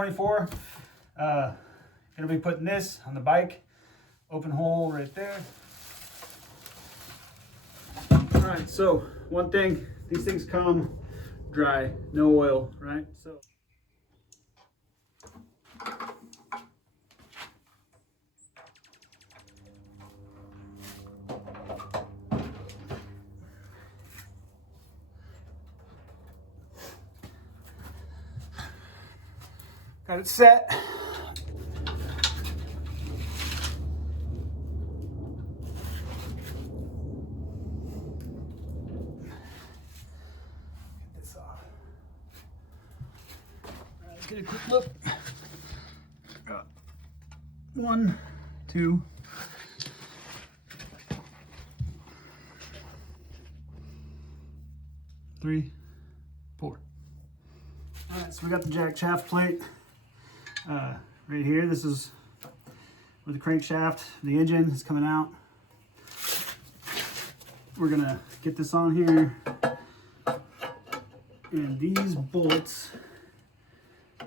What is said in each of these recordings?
124. Gonna be putting this on the bike. Open hole right there. All right, so one thing, these things come dry, no oil, right? So got it set. Get this off. All right, get a quick look. 1, 2. 3, 4. All right, so we got the jack shaft plate right here. This is where the crankshaft, the engine is coming out. We're gonna get this on here, and these bolts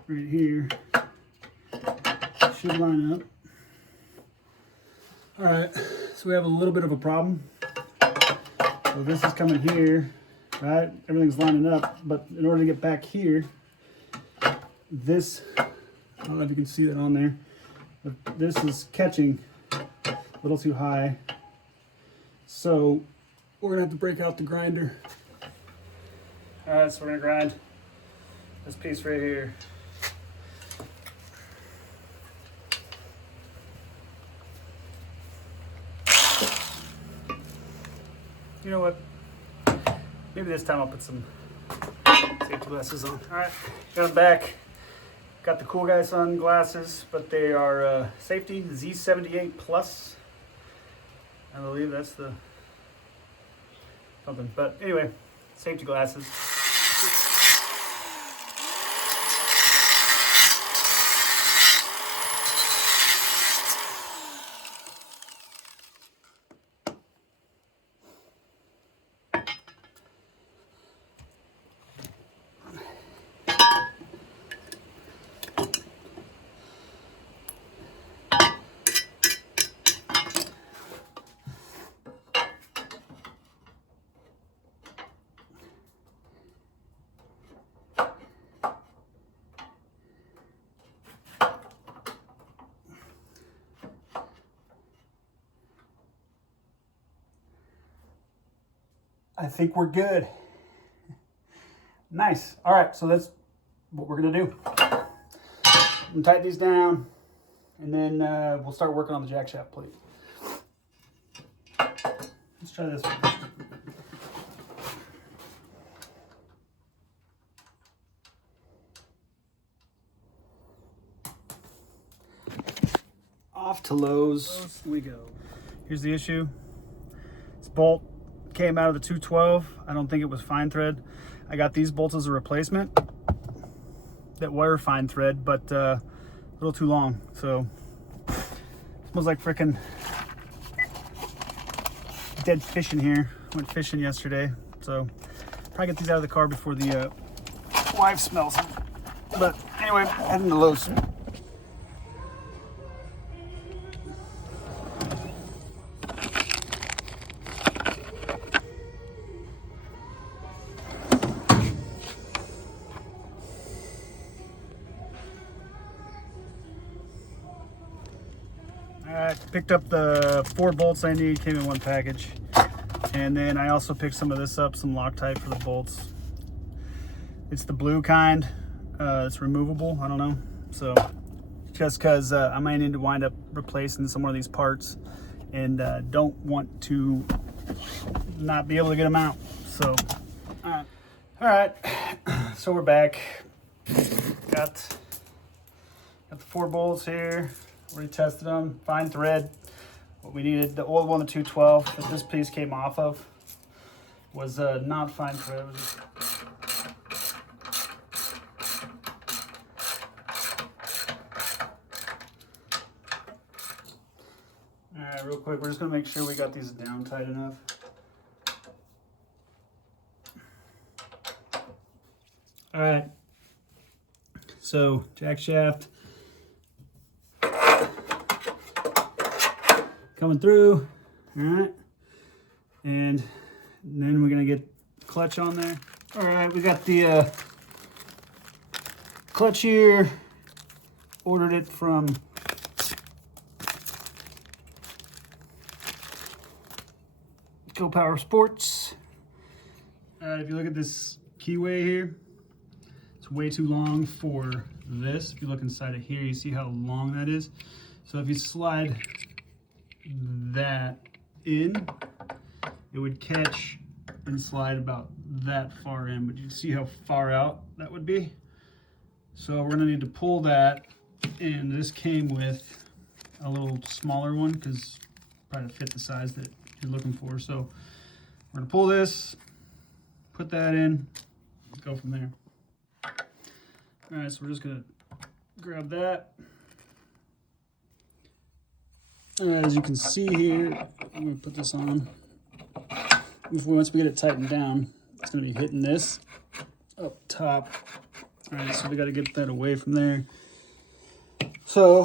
right here should line up. All right, so we have a little bit of a problem. So this is coming here, right? Everything's lining up, but in order to get back here, this, I don't know if you can see that on there, but this is catching a little too high. So we're gonna have to break out the grinder. All right, so we're gonna grind this piece right here. You know what? Maybe this time I'll put some safety glasses on. All right, got them back. Got the cool guy sunglasses, but they are safety Z78 Plus. I believe that's the something. But anyway, safety glasses. I think we're good. Nice. All right, so that's what we're gonna do. I'm gonna tighten these down, and then we'll start working on the jack shaft plate. Let's try this one. Off to Lowe's we go. Here's the issue. This bolt came out of the 212. I don't think it was fine thread. I got these bolts as a replacement that were fine thread, but a little too long. So smells like frickin' dead fish in here. Went fishing yesterday, so probably get these out of the car before the wife smells them. But anyway, heading to Lowe's. I picked up the 4 bolts I need, came in one package. And then I also picked some of this up, some Loctite for the bolts. It's the blue kind, it's removable, I don't know. So just cause I might need to wind up replacing some more of these parts, and don't want to not be able to get them out. So, all right, so we're back. Got the 4 bolts here. Already tested them, fine thread. What we needed, the old one, the 212 that this piece came off of, was not fine thread. It was all right, real quick, we're just gonna make sure we got these down tight enough. All right, So jack shaft coming through, all right, and then we're gonna get clutch on there. All right, we got the clutch here. Ordered it from Go Power Sports. If you look at this keyway here, it's way too long for this. If you look inside of here, you see how long that is. So if you slide that in, it would catch and slide about that far in, but you see how far out that would be. So we're gonna need to pull that, and this came with a little smaller one because probably to fit the size that you're looking for. So we're gonna pull this, put that in, go from there. All right, so we're just gonna grab that. As you can see here, I'm gonna put this on. Once we get it tightened down, it's gonna be hitting this up top. All right, so we gotta get that away from there. So,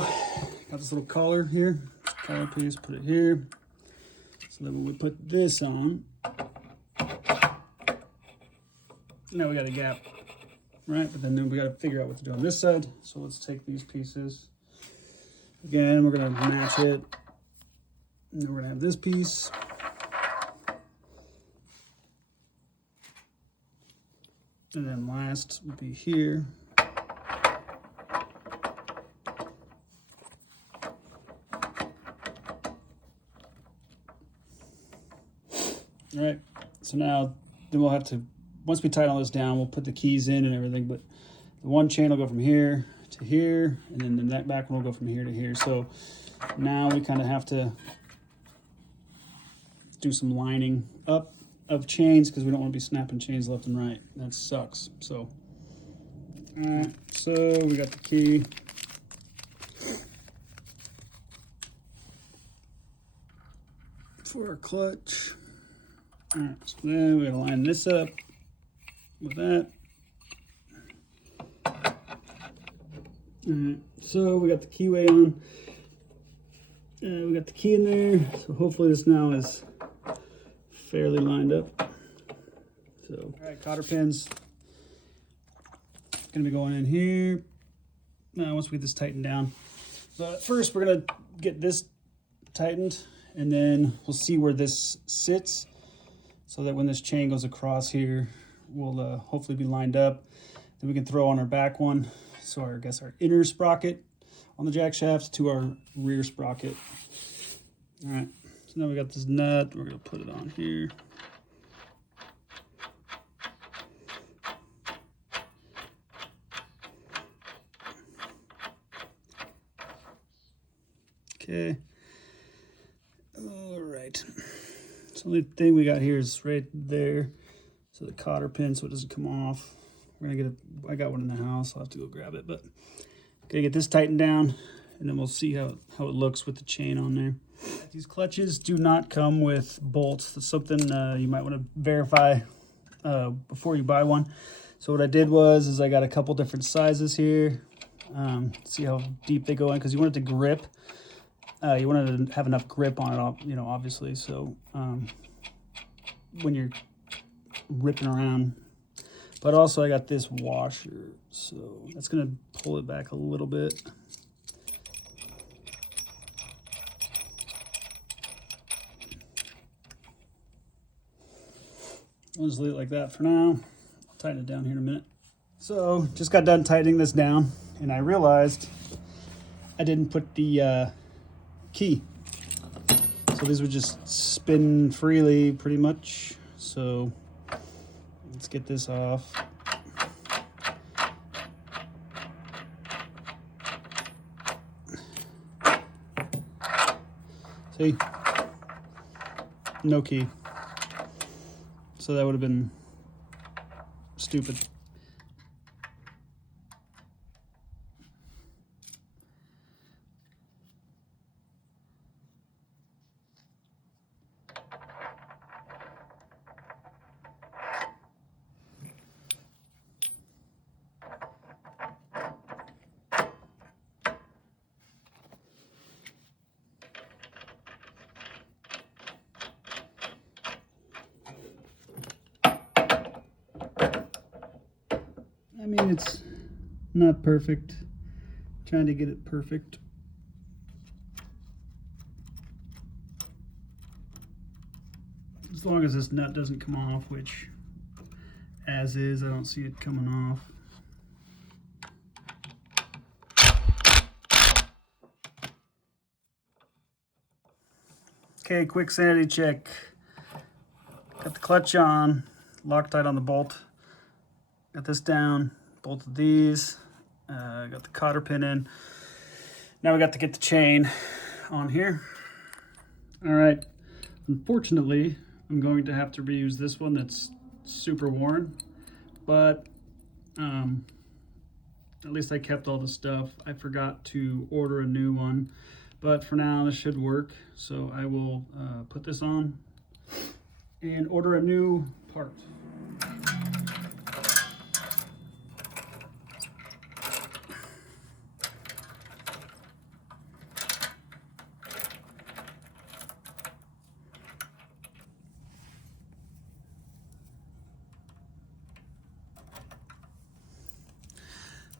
got this little collar here, collar piece, put it here. So then when we put this on, now we got a gap, right? But then we got to figure out what to do on this side. So let's take these pieces. Again, we're going to match it. And then we're going to have this piece. And then last would be here. All right, so now then we'll have to, once we tighten all this down, we'll put the keys in and everything, but the one chain will go from here to here, and then the neck back one will go from here to here. So now we kind of have to do some lining up of chains because we don't want to be snapping chains left and right. That sucks. So, all right, so we got the key. For our clutch. All right, so then we gotta line this up with that. All right, so we got the keyway on. We got the key in there. So hopefully this now is fairly lined up. So, all right, cotter pins. Gonna be going in here. Now, once we get this tightened down. But first we're gonna get this tightened, and then we'll see where this sits, so that when this chain goes across here, we'll hopefully be lined up. Then we can throw on our back one, so I guess our inner sprocket on the jack shafts to our rear sprocket. All right, so now we got this nut, we're gonna put it on here. Okay, all right. So the only thing we got here is right there. So the cotter pin, so it doesn't come off. We're gonna get I got one in the house, I'll have to go grab it, but okay, get this tightened down, and then we'll see how it looks with the chain on there. These clutches do not come with bolts. That's something you might want to verify before you buy one. So what I did is I got a couple different sizes here. See how deep they go in, because you want it to grip. You want to have enough grip on it, you know, obviously. So when you're ripping around, but also I got this washer, so that's gonna pull it back a little bit. I'll just leave it like that for now. I'll tighten it down here in a minute. So just got done tightening this down, and I realized I didn't put the key. So these would just spin freely pretty much. So let's get this off. See? No key. So that would have been stupid. mean, it's not perfect. Trying to get it perfect. As long as this nut doesn't come off, which as is, I don't see it coming off. Okay, quick sanity check. Got the clutch on, Loctite on the bolt. Got this down, bolted these. Got the cotter pin in. Now we got to get the chain on here. All right, unfortunately, I'm going to have to reuse this one that's super worn, but at least I kept all the stuff. I forgot to order a new one, but for now this should work. So I will put this on and order a new part.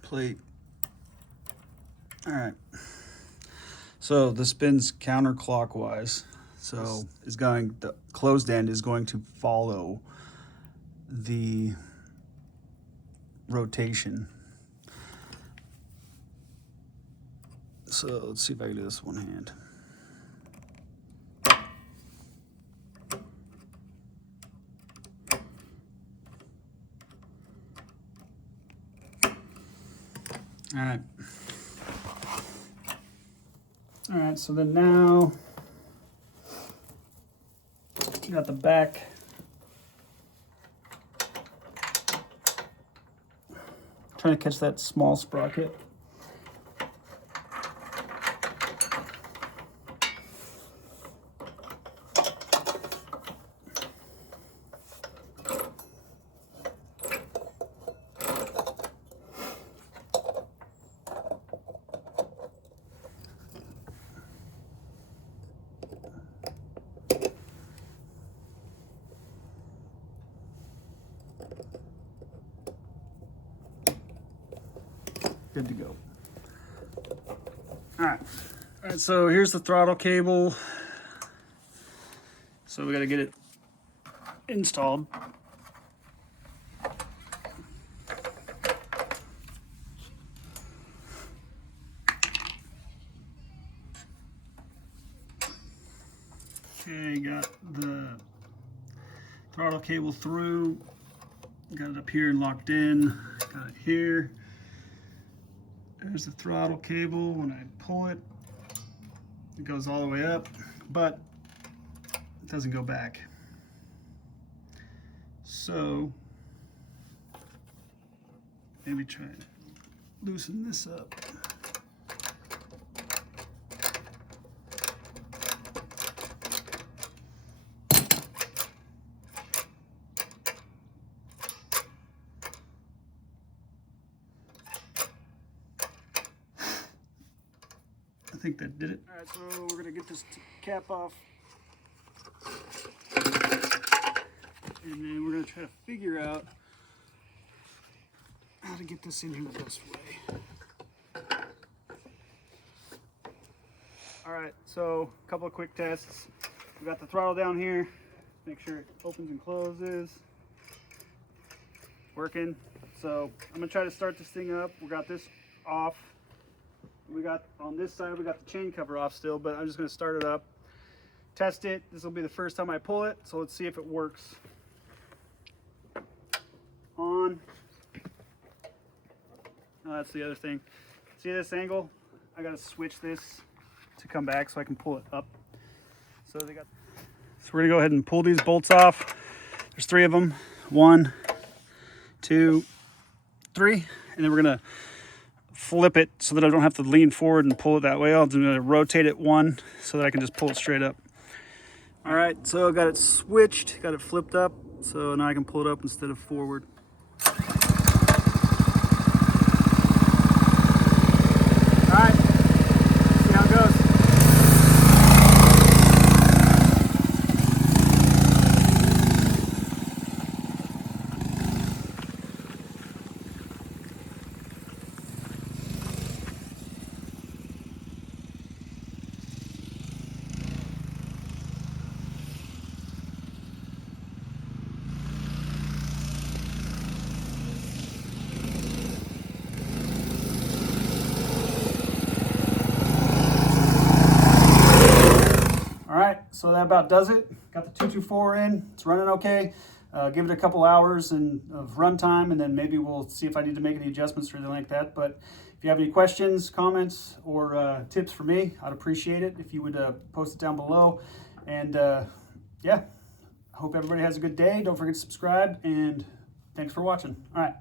Plate. All right. So this spins counterclockwise. So it's going, the closed end is going to follow the rotation. So let's see if I can do this one hand. All right, so then now you got the back. Trying to catch that small sprocket. Good to go. All right, so here's the throttle cable. So we got to get it installed. Okay, got the throttle cable through. Got it up here and locked in. Got it here. There's the throttle cable. When I pull it, it goes all the way up, but it doesn't go back. So maybe try to loosen this up. I think that did it. All right, so we're gonna get this cap off, and then we're gonna try to figure out how to get this in here the best way. All right, so a couple of quick tests. We got the throttle down here. Make sure it opens and closes. Working. So I'm gonna try to start this thing up. We got this off. We got on this side, we got the chain cover off still, but I'm just gonna start it up, test it. This will be the first time I pull it, so let's see if it works. On. Oh, that's the other thing. See this angle? I gotta switch this to come back so I can pull it up. So we're gonna go ahead and pull these bolts off. There's 3 of them. 1, 2, 3, and then we're gonna flip it so that I don't have to lean forward and pull it that way. I'm gonna rotate it 1 so that I can just pull it straight up. All right, so I got it switched, got it flipped up, so now I can pull it up instead of forward. All right, see how it goes. so that about does it. Got the 224 in, it's running okay. Give it a couple hours of runtime, and then maybe we'll see if I need to make any adjustments or anything like that. But if you have any questions, comments, or tips for me, I'd appreciate it if you would post it down below. And yeah, I hope everybody has a good day. Don't forget to subscribe, and thanks for watching. All right.